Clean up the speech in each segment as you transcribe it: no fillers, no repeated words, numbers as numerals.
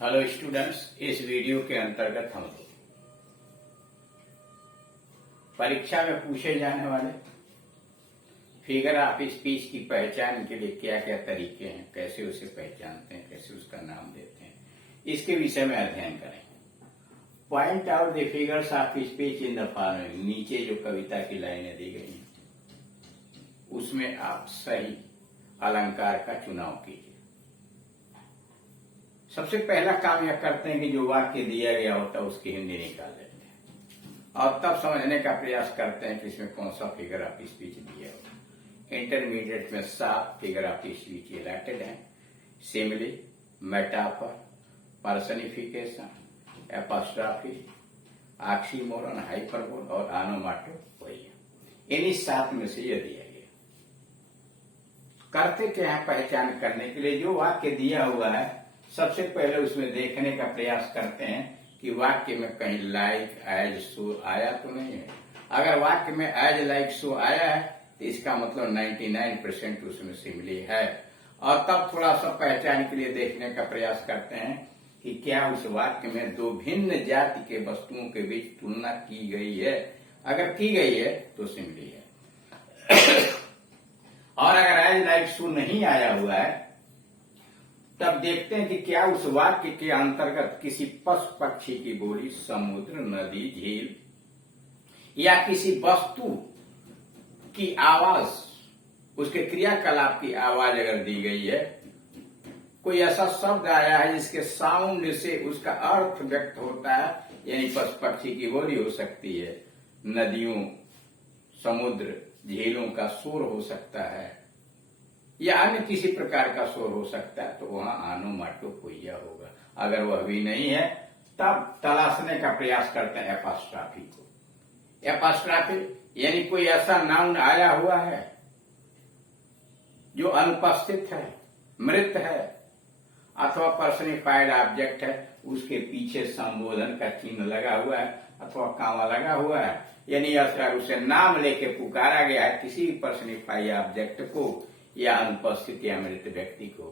Hello students, इस video के अंतर्गत हम लोग परीक्षा में पूछे जाने वाले फिगर ऑफ स्पीच की पहचान के लिए क्या क्या तरीके हैं, कैसे उसे पहचानते हैं, कैसे उसका नाम देते हैं, इसके विषय में अध्ययन करेंगे। Point out the figures of speech in the following. नीचे जो कविता की लाइनें दी गई हैं उसमें आप सही अलंकार का चुनाव कीजिए। सबसे पहला काम यह करते हैं कि जो वाक्य दिया गया होता है उसकी हिंदी निकाल लेते हैं और तब समझने का प्रयास करते हैं कि इसमें कौन सा फिगर ऑफ स्पीच दिया होगा। इंटरमीडिएट में 7 फिगर ऑफ स्पीच इलेक्टेड हैं: simile, metaphor, personification, apostrophe, oxymoron, hyperbole और ऑनोमाटोपोइया। इन्हीं 7 में से यह दिया गया। करते क्या है, पहचान करने के लिए जो वाक्य दिया हुआ है सबसे पहले उसमें देखने का प्रयास करते हैं कि वाक्य में कहीं लाइक, एज, सो आया तो नहीं है। अगर वाक्य में एज, लाइक, सो आया है तो इसका मतलब 99% उसमें सिमिली है। और तब थोड़ा सा पहचान के लिए देखने का प्रयास करते हैं कि क्या उस वाक्य में दो भिन्न जाति के वस्तुओं के बीच तुलना की गई है। अगर की गई है तो सिमिली है। और अगर एज, लाइक, सो नहीं आया हुआ है तब देखते हैं कि क्या उस वाक्य के अंतर्गत किसी पशु पक्षी की बोली, समुद्र, नदी, झील या किसी वस्तु की आवाज, उसके क्रियाकलाप की आवाज अगर दी गई है, कोई ऐसा शब्द आया है जिसके साउंड से उसका अर्थ व्यक्त होता है, यानी पशु पक्षी की बोली हो सकती है, नदियों, समुद्र, झीलों का शोर हो सकता है या अन्य किसी प्रकार का शोर हो सकता है, तो वहां ऑनोमाटोपोइया होगा। अगर वह भी नहीं है तब तलाशने का प्रयास करते हैं एपोस्ट्रॉफी को। एपोस्ट्रॉफी यानी कोई ऐसा नाउन आया हुआ है जो अनुपस्थित है, मृत है अथवा पर्सनिफाइड ऑब्जेक्ट है, उसके पीछे संबोधन का चिन्ह लगा हुआ है अथवा कामा लगा हुआ है, यानी अगर उसे नाम लेके पुकारा गया है किसी पर्सनिफाइड ऑब्जेक्ट को या अनुपस्थित या मृत व्यक्ति को,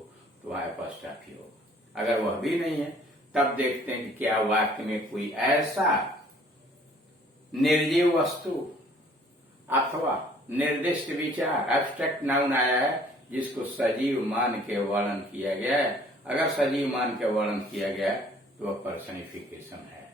तो वह एपोस्ट्रॉफी हो। अगर वह भी नहीं है तब देखते हैं कि क्या वाक्य में कोई ऐसा निर्जीव वस्तु अथवा निर्दिष्ट विचार, एब्स्ट्रैक्ट नाउन आया है जिसको सजीव मान के वर्णन किया गया है। अगर सजीव मान के वर्णन किया गया है तो वह पर्सनिफिकेशन है।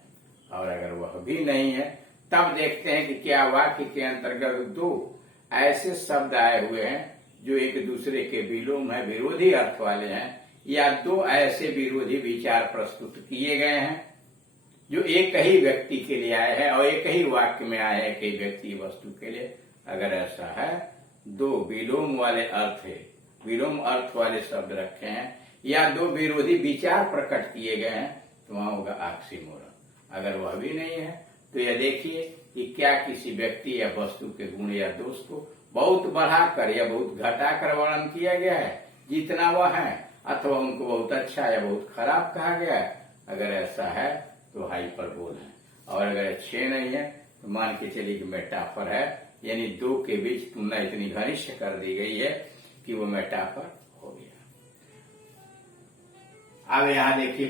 और अगर वह भी नहीं है तब देखते हैं कि क्या वाक्य के अंतर्गत दो ऐसे शब्द आए हुए हैं जो एक दूसरे के विलोम है, विरोधी अर्थ वाले हैं, या दो ऐसे विरोधी विचार प्रस्तुत किए गए हैं जो एक ही व्यक्ति के लिए आए हैं और एक ही वाक्य में आए हैं कई व्यक्ति वस्तु के लिए। अगर ऐसा है, दो विलोम वाले अर्थ है, विलोम अर्थ वाले शब्द रखे हैं या दो विरोधी विचार प्रकट किए गए हैं, तो वहां होगा ऑक्सीमोरन। अगर वह भी नहीं है तो यह देखिए कि क्या किसी व्यक्ति या वस्तु के गुण या दोष को बहुत बढ़ाकर या बहुत घटाकर वर्णन किया गया है जितना वह है, अथवा उनको बहुत अच्छा या बहुत खराब कहा गया है। अगर ऐसा है तो हाइपरबोल है। और अगर अच्छे नहीं है तो मान के चलिए कि मेटाफर है, यानी दो के बीच तुलना इतनी घनिष्ठ कर दी गई है कि वो मेटाफर हो गया। अब यहां देखिए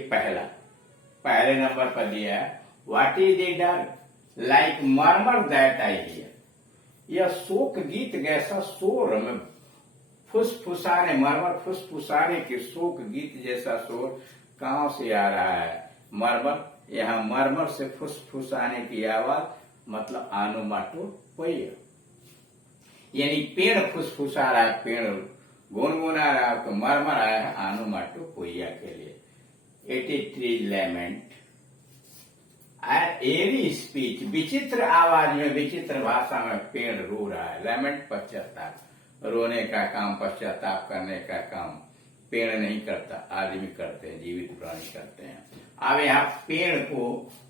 पहले नंबर पर दिया है व्हाट इज द डर like murmur that I hear. यह शोक गीत जैसा शोर में फुसफुसाने, मरमर फुसफुसाने के शोक गीत जैसा शोर कहां से आ रहा है? मरमर, यहाँ मरमर से फुसफुसाने की आवाज मतलब ऑनोमाटोपोइया, यानी पेड़ फुसफुसा रहा है, पेड़ गुनगुना रहा है, तो मरमर आया है ऑनोमाटोपोइया के लिए। 83 लेमेंट एरी स्पीच, विचित्र आवाज में, विचित्र भाषा में पेड़ रो रहा है। लेमेंट पश्चाताप, रोने का काम, पश्चाताप करने का काम पेड़ नहीं करता, आदमी करते हैं, जीवित प्राणी करते हैं। अब यहाँ पेड़ को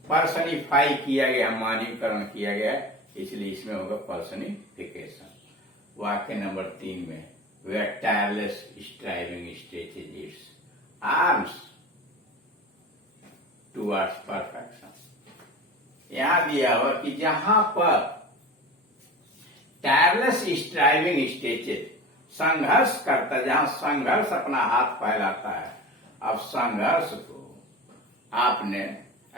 पर्सनिफाई किया गया, मानवीकरण किया गया, इसलिए इसमें होगा पर्सनिफिकेशन। वाक्य नंबर 3 में where tireless striving stretches its arms towards perfection. यहां दिया हुआ कि जहां पर टायरलेस स्ट्राइविंग स्टेचेज, संघर्ष करता, जहां संघर्ष अपना हाथ फैलाता है, अब संघर्ष को आपने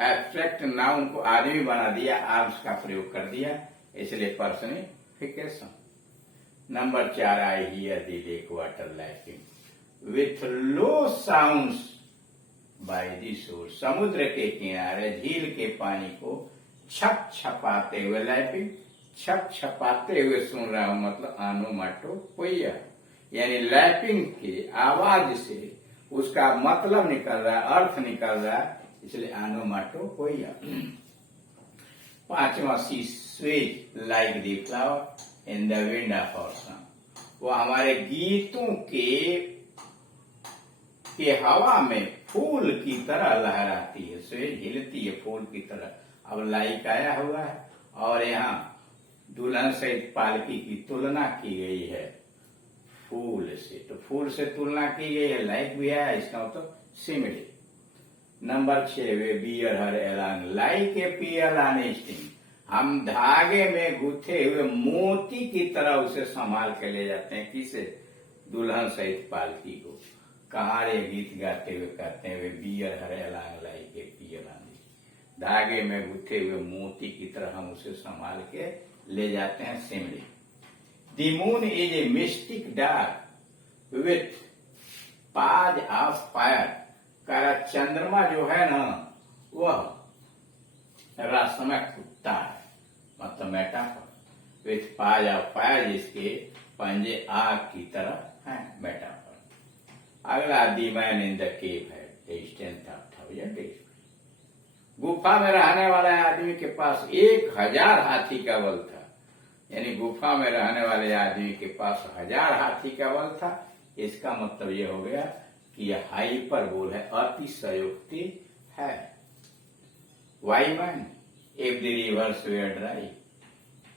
एब्स्ट्रैक्ट नाउन को आदमी बना दिया, आर्म्स का प्रयोग कर दिया, इसलिए personification. Number 4, I hear the lake water lapping with low sounds by the shore. समुद्र के किनारे झील के पानी को छप छपाते हुए, लैपिंग छप छपाते हुए सुन रहा हूं, मतलब आनोमाटोपोइया, यानी लैपिंग की आवाज से उसका मतलब निकल रहा है, अर्थ निकल रहा है, इसलिए आनोमाटोपोइया। 5वां, see sweet like the flower in the wind of our song. वो हमारे गीतों के हवा में फूल की तरह लहराती है, स्वेट हिलती है फूल की तरह। अब लाइक आया हुआ है और यहाँ दुल्हन से पालकी की तुलना की गई है फूल से, तो फूल से तुलना की गई है, लाइक भी है, इसका मतलब similar. Number 6, we bear her along like a pearl on sting. हम धागे में गुथे हुए मोती की तरह उसे संभाल के ले जाते हैं, किसे? दुल्हन सहित पालकी को। कहारे गीत गाते हुए कहते हैं, we bear her along like a pearl on sting. धागे में गुथे हुए मोती की तरह हम उसे संभाल के ले जाते हैं, simile. The moon is a mystic dark with pause of fire. कह चंद्रमा जो है ना, वह रहस्यमय कुत्ता है, मतलब metaphor. With pause of fire, जिसके पंजे आग की तरह है, मेटाफर। अगला, the man in the cave है स्ट्रेंथ ऑफ 1000 डेज। गुफा में रहने वाले आदमी के पास 1000 हाथी का बल था, यानी गुफा में रहने वाले आदमी के पास 1000 हाथी का बल था। इसका मतलब ये हो गया कि यह हाइपरबोल है, अतिशयोक्ति है। Why man if the rivers were dry.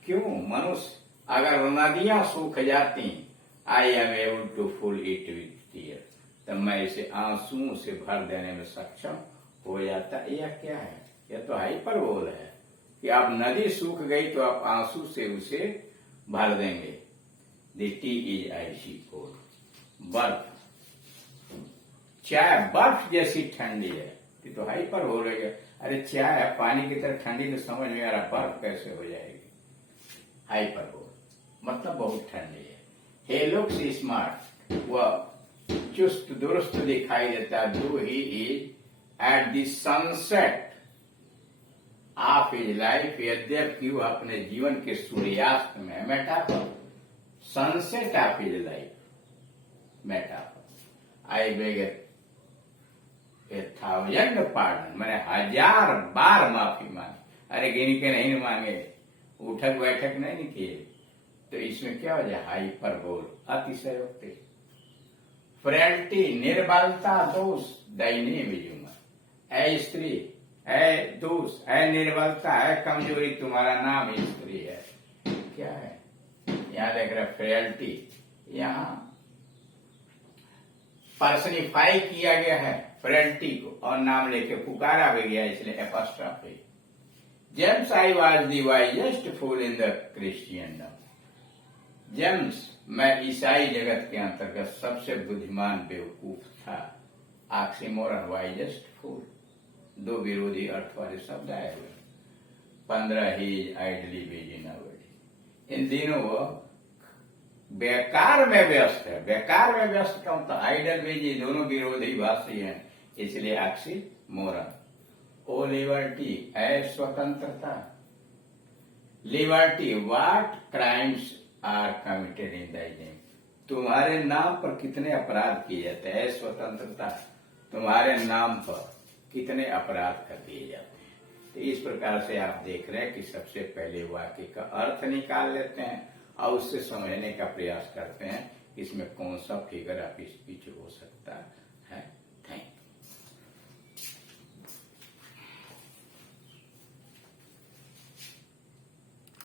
क्यों मनुष्य, अगर नदियां सूख जाती, I am able to full it with tear, तो मैं इसे आंसुओं से भर देने में सक्षम हो जाता। यह क्या है? यह तो हाइपरबोल है कि अब नदी सूख गई तो आप आंसू से उसे भर देंगे। The tea is icy cold. बर्फ, चाय बर्फ जैसी ठंडी है, ये तो हाइपरबोल है। अरे चाय पानी की तरह ठंडी, तो समझ में आ रहा बर्फ कैसे हो जाएगी? हाइपरबोल मतलब बहुत ठंडी है। हे लुक्स स्मार्ट, वह चुस्त दुरुस्त दिखाई देता, दो he is at the sunset of his life, यद्यपि वह अपने जीवन के सूर्यास्त में, metaphor, sunset of his life, metaphor. I beg A 1000 pardon, मैंने 1000 बार माफी मांगी। अरे गिन के नहीं मांगे, उठक बैठक नहीं किए, तो इसमें क्या हो जाए? हाइपरबोल, अतिशयोक्ति। फ्रेल्टी, निर्बलता, दोष, दयनीय विजुमा। ऐ स्त्री, ऐ दोष, ऐ निर्बलता, ऐ कमजोरी, तुम्हारा नाम स्त्री है। क्या है यहाँ देख रहे? फ्रेल्टी, यहाँ पर्सनिफाई किया गया है फ्रेल्टी को, और नाम लेके पुकारा भी गया, इसलिए apostrophe. James, I was the wisest fool in the Christendom. James, मैं ईसाई जगत के अंतर्गत सबसे बुद्धिमान बेवकूफ था। ऑक्सीमोरन, वाइजेस्ट फूल, दो विरोधी अर्थ वाले शब्द आए हुए। 15, he is idly busy nowadays. इन दिनों वो बेकार में व्यस्त है। बेकार में व्यस्त का मतलब आइडल बिजी, दोनों विरोधी भाषी हैं, इसलिए ऑक्सीमोरन। ओ लिबर्टी, ऐ स्वतंत्रता। Liberty, what crimes are committed in thy name. तुम्हारे नाम पर कितने अपराध किए जाते हैं? स्वतंत्रता, तुम्हारे नाम पर कितने अपराध कर दिए जाते हैं। तो इस प्रकार से आप देख रहे हैं कि सबसे पहले वाक्य का अर्थ निकाल लेते हैं और उससे समझने का प्रयास करते हैं इसमें कौन सा फिगर ऑफ स्पीच हो सकता है।